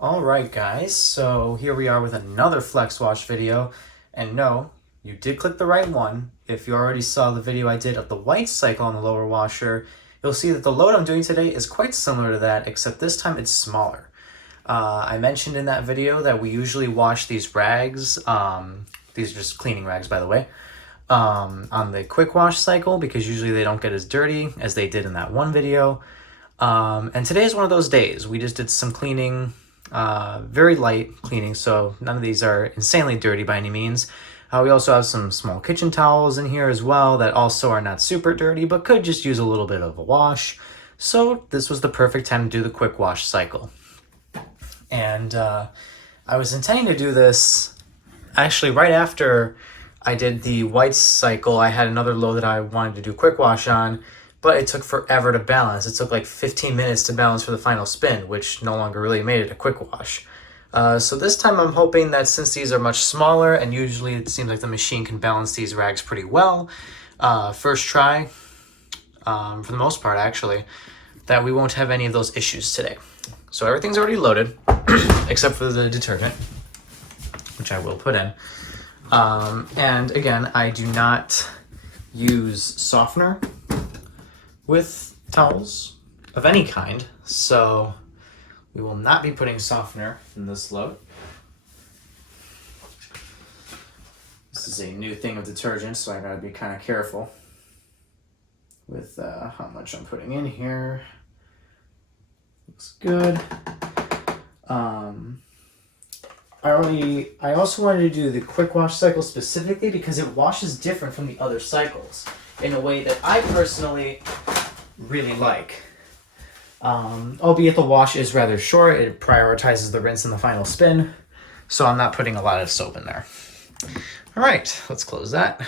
Alright guys, so here we are with another Flexwash video, and no, you did click the right one. If you already saw the video I did of the white cycle on the lower washer, you'll see that the load I'm doing today is quite similar to that, except this time it's smaller. I mentioned in that video that we usually wash these rags, these are just cleaning rags by the way, on the quick wash cycle because usually they don't get as dirty as they did in that one video. And today is one of those days. We just did some cleaning, very light cleaning, so none of these are insanely dirty by any means. We also have some small kitchen towels in here as well that also are not super dirty, but could just use a little bit of a wash. So this was the perfect time to do the quick wash cycle. And I was intending to do this actually right after I did the white cycle. I had another load that I wanted to do quick wash on, but it took forever to balance. It took like 15 minutes to balance for the final spin, which no longer really made it a quick wash. So this time I'm hoping that since these are much smaller, and usually it seems like the machine can balance these rags pretty well, first try, for the most part actually, that we won't have any of those issues today. So everything's already loaded, except for the detergent, which I will put in. And again, I do not use softener with towels of any kind, so we will not be putting softener in this load. This is a new thing of detergent, so I gotta be kind of careful with how much I'm putting in here. Looks good. I also wanted to do the quick wash cycle specifically because it washes different from the other cycles in a way that I personally really like. Albeit the wash is rather short, it prioritizes the rinse and the final spin, so I'm not putting a lot of soap in there. All right, let's close that.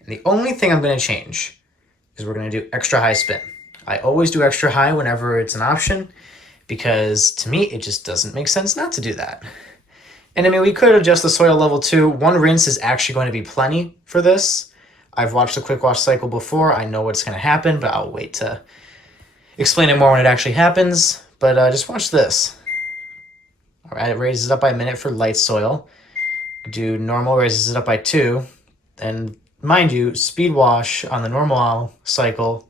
And the only thing I'm going to change is we're going to do extra high spin. I always do extra high whenever it's an option, because to me it just doesn't make sense not to do that. And I mean, we could adjust the soil level too. One rinse is actually going to be plenty for this. I've watched the quick wash cycle before. I know what's going to happen, but I'll wait to explain it more when it actually happens. But just watch this. All right, it raises it up by a minute for light soil. Do normal, raises it up by 2. And mind you, speed wash on the normal cycle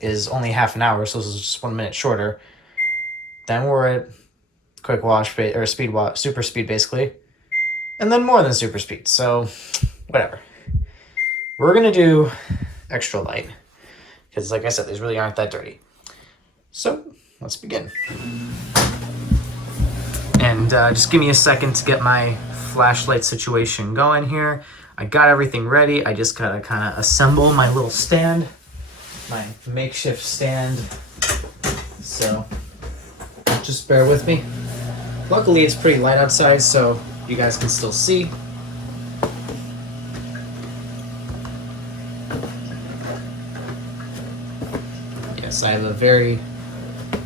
is only half an hour, so this is just 1 minute shorter. Then we're at quick wash, or speed wash, super speed basically. And then more than super speed, so whatever. We're gonna do extra light because, like I said, these really aren't that dirty. So let's begin. And just give me a second to get my flashlight situation going here. I got everything ready. I just gotta kind of assemble my little stand, my makeshift stand. So just bear with me. Luckily, it's pretty light outside, so you guys can still see. Yes, I have a very,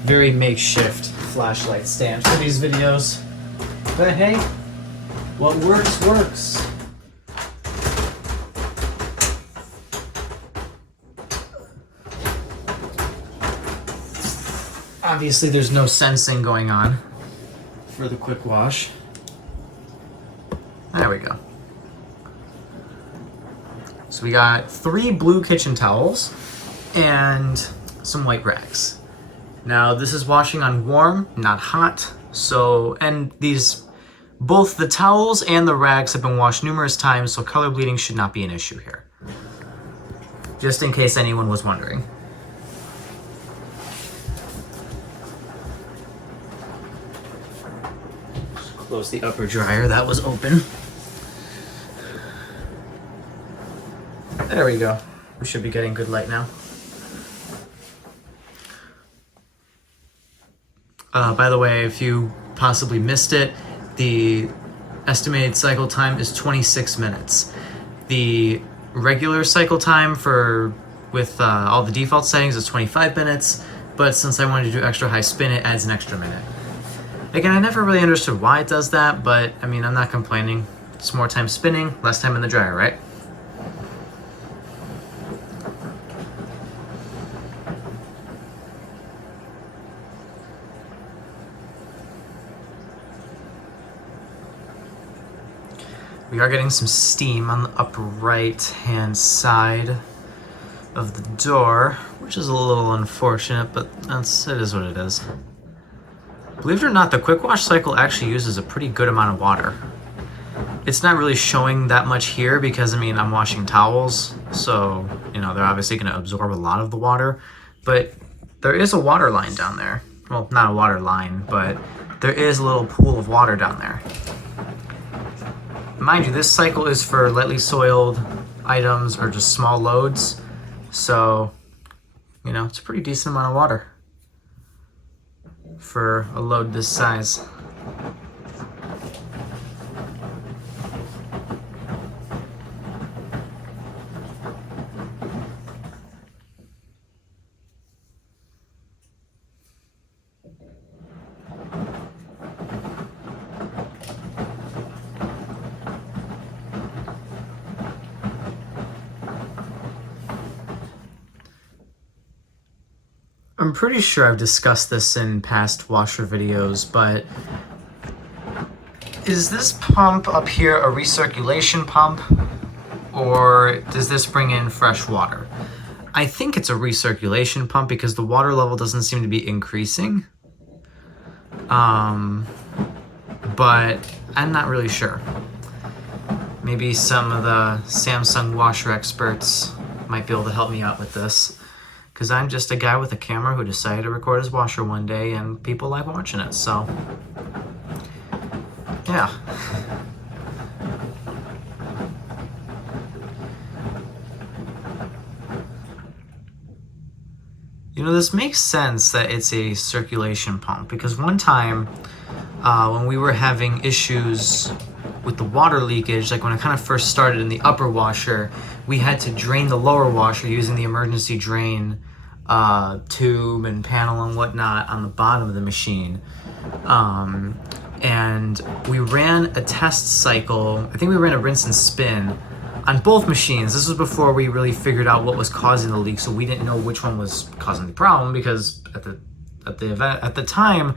very makeshift flashlight stand for these videos. But hey, what works, works. Obviously, there's no sensing going on for the quick wash. There we go. So we got 3 blue kitchen towels and some white rags. Now this is washing on warm, not hot. So, and both the towels and the rags have been washed numerous times, so color bleeding should not be an issue here. Just in case anyone was wondering. Close the upper dryer, that was open. There we go. We should be getting good light now. By the way, if you possibly missed it, the estimated cycle time is 26 minutes. The regular cycle time with all the default settings is 25 minutes, but since I wanted to do extra high spin, it adds an extra minute. Again, I never really understood why it does that, but I mean, I'm not complaining. It's more time spinning, less time in the dryer, right? We are getting some steam on the upper right hand side of the door, which is a little unfortunate, but it is what it is. Believe it or not, the quick wash cycle actually uses a pretty good amount of water. It's not really showing that much here because, I mean, I'm washing towels, so, you know, they're obviously going to absorb a lot of the water, but there is a water line down there. Well, not a water line, but there is a little pool of water down there. Mind you, this cycle is for lightly soiled items or just small loads, so, you know, it's a pretty decent amount of water for a load this size. I'm pretty sure I've discussed this in past washer videos, but is this pump up here a recirculation pump, or does this bring in fresh water? I think it's a recirculation pump because the water level doesn't seem to be increasing. But I'm not really sure. Maybe some of the Samsung washer experts might be able to help me out with this, because I'm just a guy with a camera who decided to record his washer one day and people like watching it, so yeah. You know, this makes sense that it's a circulation pump, because one time when we were having issues with the water leakage, like when it kind of first started in the upper washer, we had to drain the lower washer using the emergency drain tube and panel and whatnot on the bottom of the machine. And we ran a test cycle. I think we ran a rinse and spin on both machines. This was before we really figured out what was causing the leak, so we didn't know which one was causing the problem, because at the time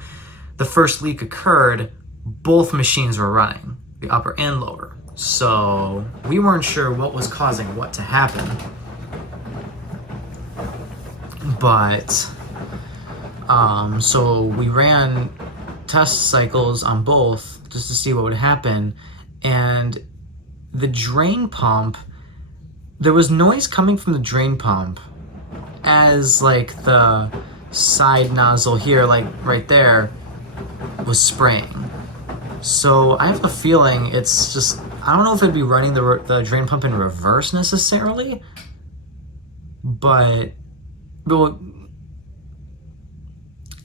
the first leak occurred, both machines were running, the upper and lower. So we weren't sure what was causing what to happen. But so we ran test cycles on both just to see what would happen, and the drain pump, there was noise coming from the drain pump as like the side nozzle here, like right there, was spraying. So I have a feeling it's just, I don't know if it'd be running the drain pump in reverse necessarily, but well,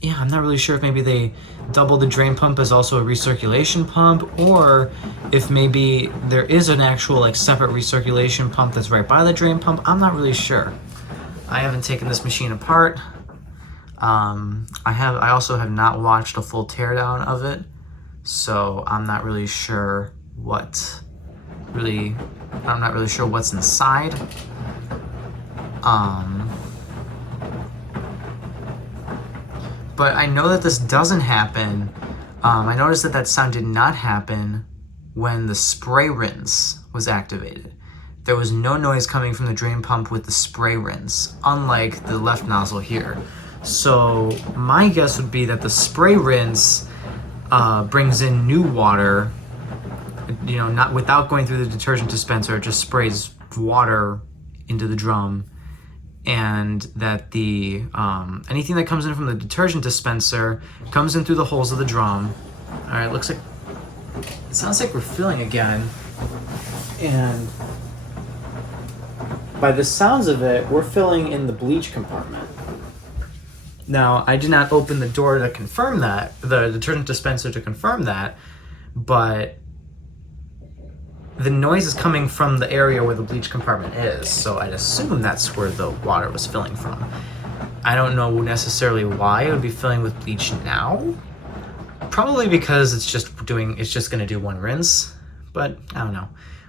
yeah, I'm not really sure if maybe they double the drain pump as also a recirculation pump, or if maybe there is an actual like separate recirculation pump that's right by the drain pump. I'm not really sure. I haven't taken this machine apart. I also have not watched a full teardown of it, so I'm not really sure what's inside. But I know that this doesn't happen. I noticed that sound did not happen when the spray rinse was activated. There was no noise coming from the drain pump with the spray rinse, unlike the left nozzle here. So my guess would be that the spray rinse brings in new water, you know, not without going through the detergent dispenser. It just sprays water into the drum, and that the anything that comes in from the detergent dispenser comes in through the holes of the drum. All right, it sounds like we're filling again, and by the sounds of it, we're filling in the bleach compartment. Now, I did not open the door to confirm that, the detergent dispenser to confirm that, but the noise is coming from the area where the bleach compartment is, so I'd assume that's where the water was filling from. I don't know necessarily why it would be filling with bleach now. Probably because it's just gonna do one rinse, but I don't know.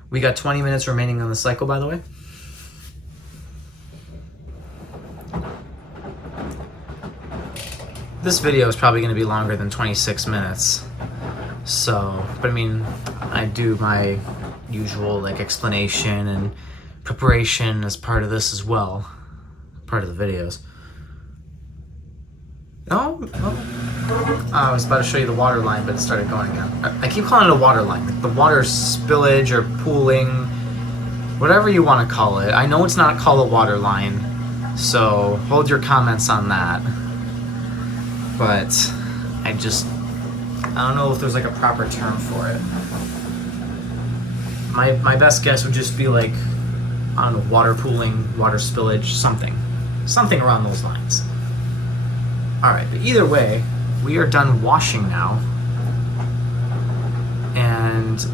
We got 20 minutes remaining on the cycle, by the way. This video is probably gonna be longer than 26 minutes. So, but I mean, I do my usual like explanation and preparation as part of this as well, part of the videos. Oh, I was about to show you the water line, but it started going again. I keep calling it a water line, like the water spillage or pooling, whatever you want to call it. I know it's not called a water line, so hold your comments on that. But I don't know if there's like a proper term for it. My best guess would just be like, I don't know, water pooling, water spillage, something around those lines. Alright, but either way, we are done washing now. And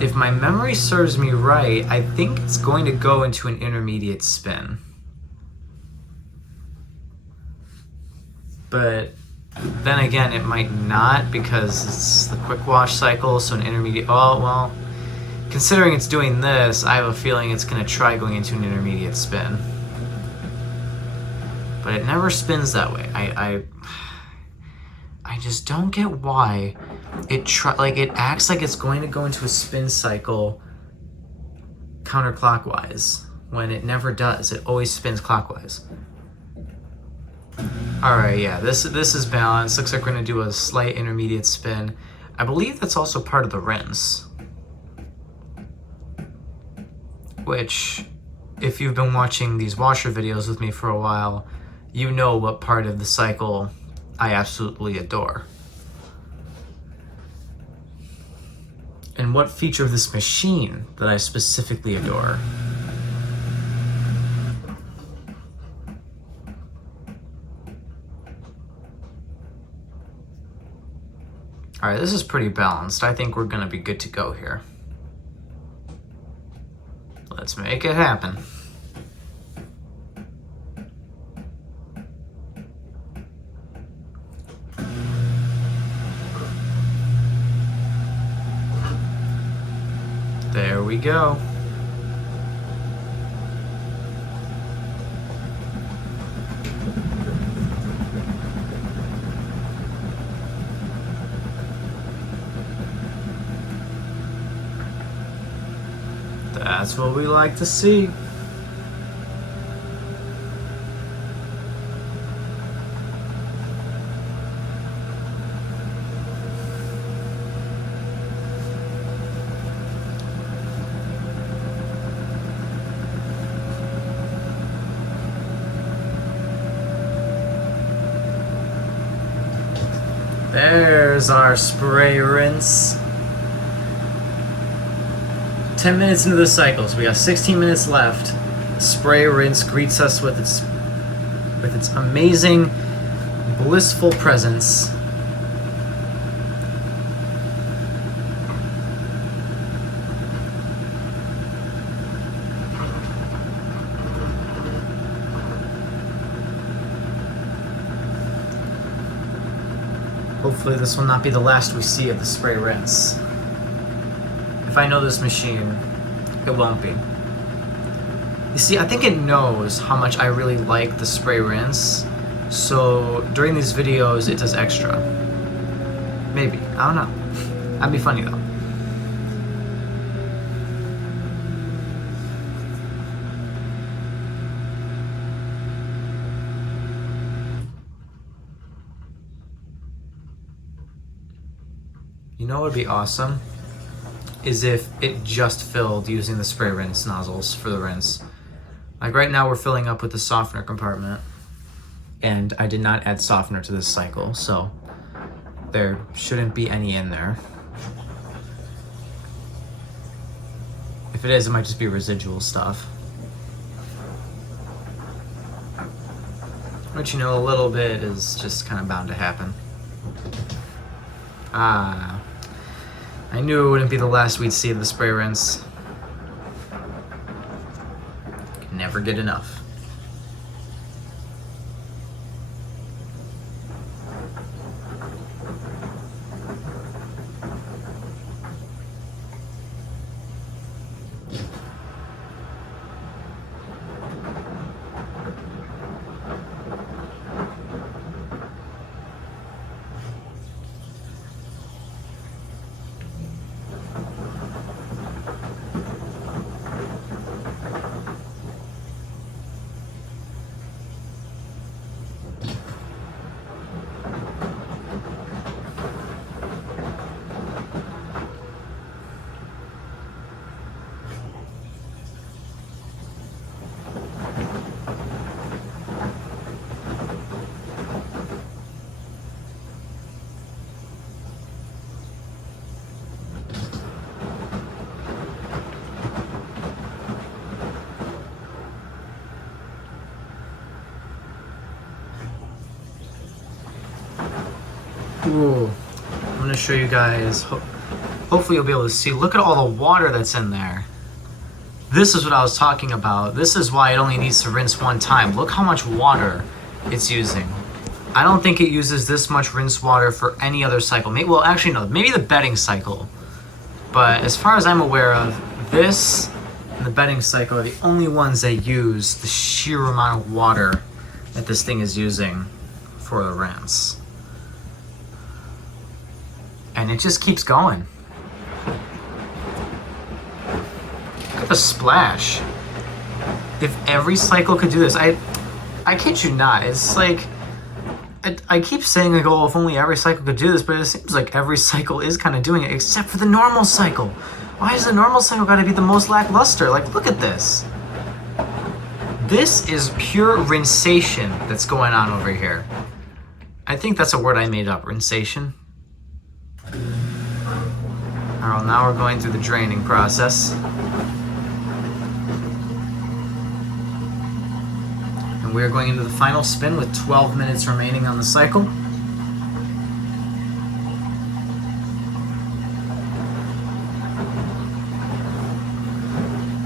if my memory serves me right, I think it's going to go into an intermediate spin. But then again, it might not, because it's the quick wash cycle, so an intermediate, oh, well, considering it's doing this, I have a feeling it's going to try going into an intermediate spin. But it never spins that way. I just don't get why it acts like it's going to go into a spin cycle counterclockwise when it never does. It always spins clockwise. All right, yeah, this is balanced. Looks like we're gonna do a slight intermediate spin. I believe that's also part of the rinse, which, if you've been watching these washer videos with me for a while, you know what part of the cycle I absolutely adore. And what feature of this machine that I specifically adore. All right, this is pretty balanced. I think we're gonna be good to go here. Let's make it happen. There we go. That's what we like to see. There's our spray rinse. 10 minutes into the cycle, so we got 16 minutes left. Spray rinse greets us with its amazing, blissful presence. Hopefully this will not be the last we see of the spray rinse. If I know this machine, it won't be. You see, I think it knows how much I really like the spray rinse, so during these videos it does extra. Maybe, I don't know. That'd be funny though. You know what would be awesome? Is if it just filled using the spray rinse nozzles for the rinse. Like right now we're filling up with the softener compartment, and I did not add softener to this cycle, so there shouldn't be any in there. If it is, it might just be residual stuff. Which, you know, a little bit is just kind of bound to happen. Ah. I knew it wouldn't be the last we'd see of the spray rinse. Can never get enough. Ooh, I'm gonna show you guys. Hopefully you'll be able to see. Look at all the water that's in there. This is what I was talking about. This is why it only needs to rinse one time. Look how much water it's using. I don't think it uses this much rinse water for any other cycle. Maybe, well, actually no, maybe the bedding cycle. But as far as I'm aware of, this and the bedding cycle are the only ones that use the sheer amount of water that this thing is using for the rinse. And it just keeps going. Look at the splash. If every cycle could do this, I kid you not, it's like, I keep saying like, oh, if only every cycle could do this, but it seems like every cycle is kind of doing it, except for the normal cycle. Why is the normal cycle got to be the most lackluster? Like, look at this. This is pure rinsation that's going on over here. I think that's a word I made up, rinsation. Alright, now we're going through the draining process. And we're going into the final spin with 12 minutes remaining on the cycle.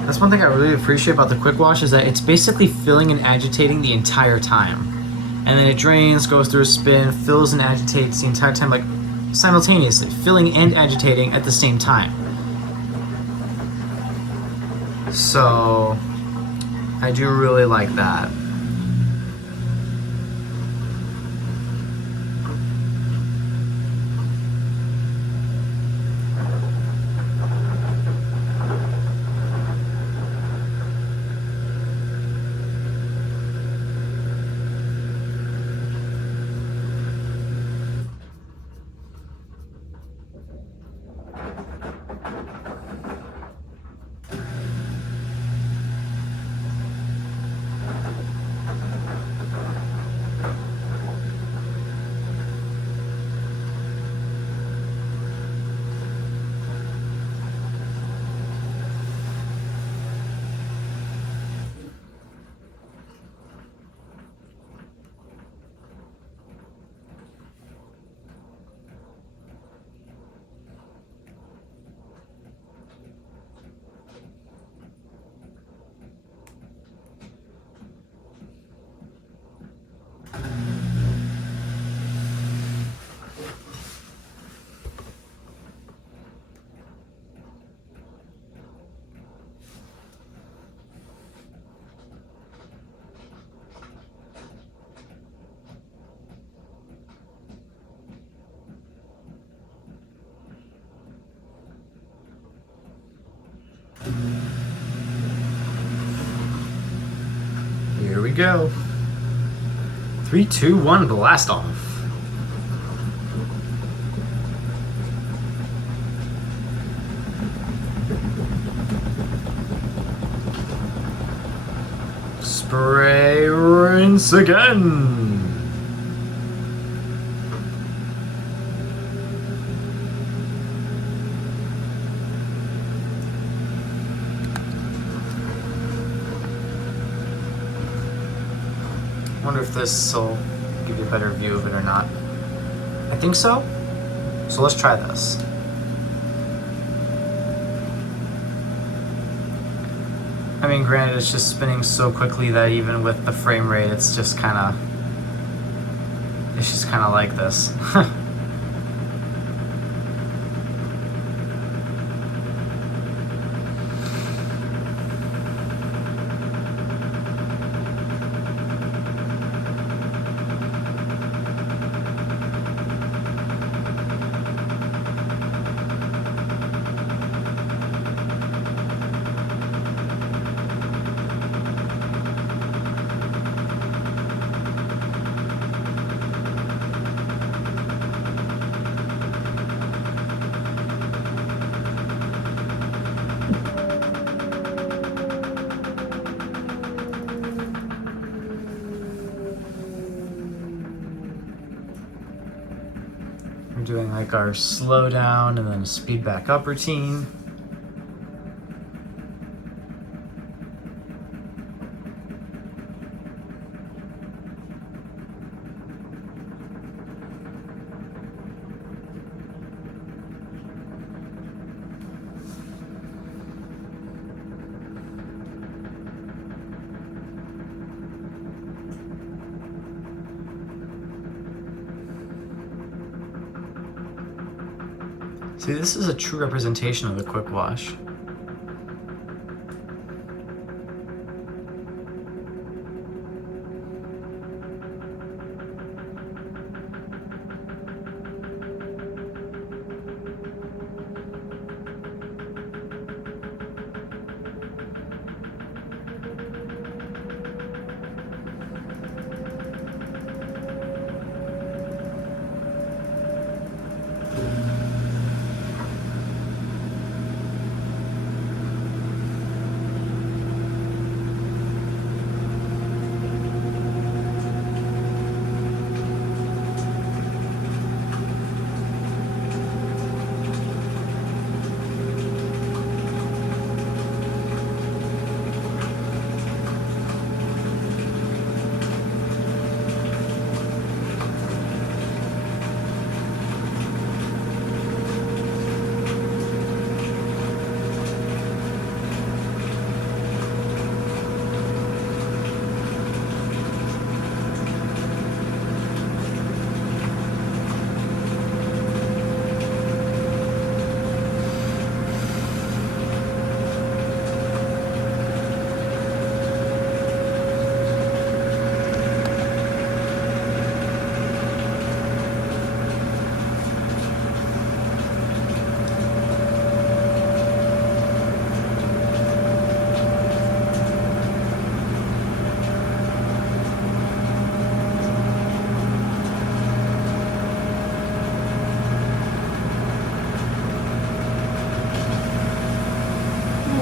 That's one thing I really appreciate about the quick wash is that it's basically filling and agitating the entire time. And then it drains, goes through a spin, fills and agitates the entire time, like simultaneously, filling and agitating at the same time. So I do really like that. Here we go. 3, 2, 1, blast off. Spray, rinse again. I wonder if this will give you a better view of it or not. I think so. So let's try this. I mean, granted, it's just spinning so quickly that even with the frame rate, it's just kind of like this. We're doing like our slow down and then speed back up routine. See, this is a true representation of the quick wash.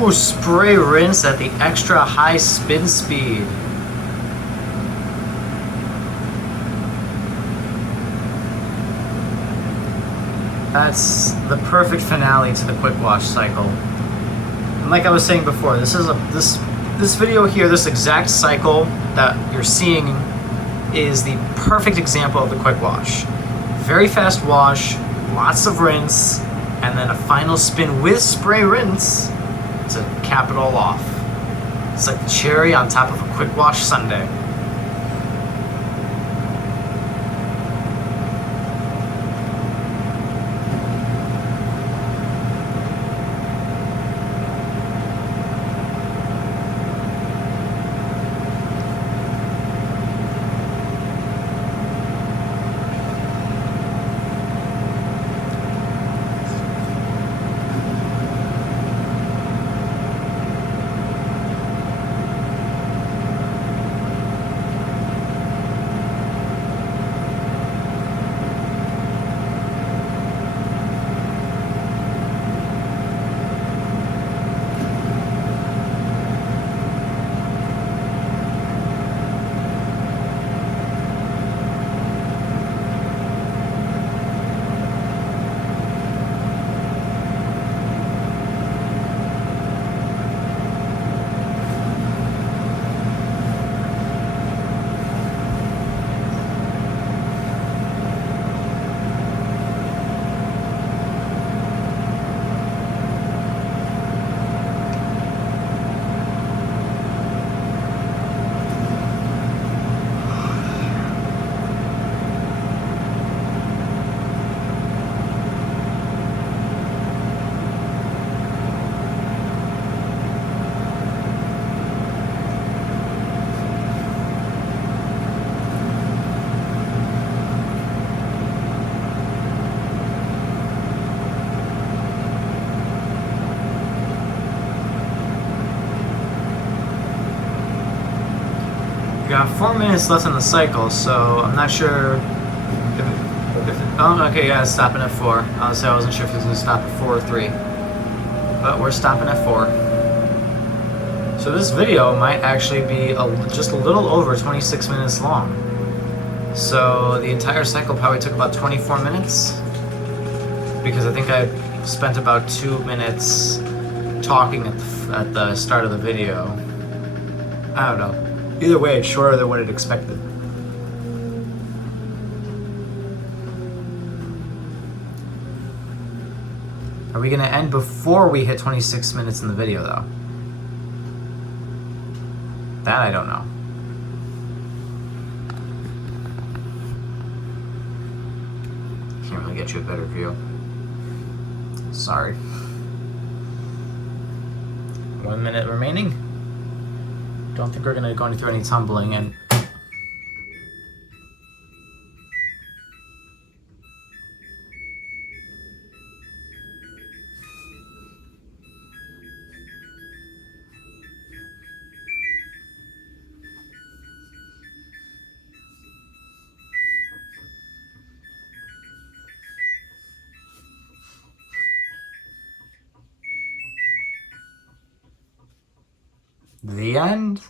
Ooh, spray rinse at the extra high spin speed. That's the perfect finale to the quick wash cycle. And like I was saying before, this video here, this exact cycle that you're seeing is the perfect example of the quick wash. Very fast wash, lots of rinse, and then a final spin with spray rinse to cap it all off. It's like the cherry on top of a quick wash sundae. We got 4 minutes left in the cycle, so I'm not sure oh, okay, yeah, it's stopping at 4. Honestly, I wasn't sure if it was going to stop at 4 or 3. But we're stopping at 4. So this video might actually be just a little over 26 minutes long. So the entire cycle probably took about 24 minutes. Because I think I spent about 2 minutes talking at the start of the video. I don't know. Either way, it's shorter than what I'd expected. Are we going to end before we hit 26 minutes in the video, though? That I don't know. Can't really get you a better view. Sorry. 1 minute remaining. Don't think we're gonna go through any tumbling, and the end.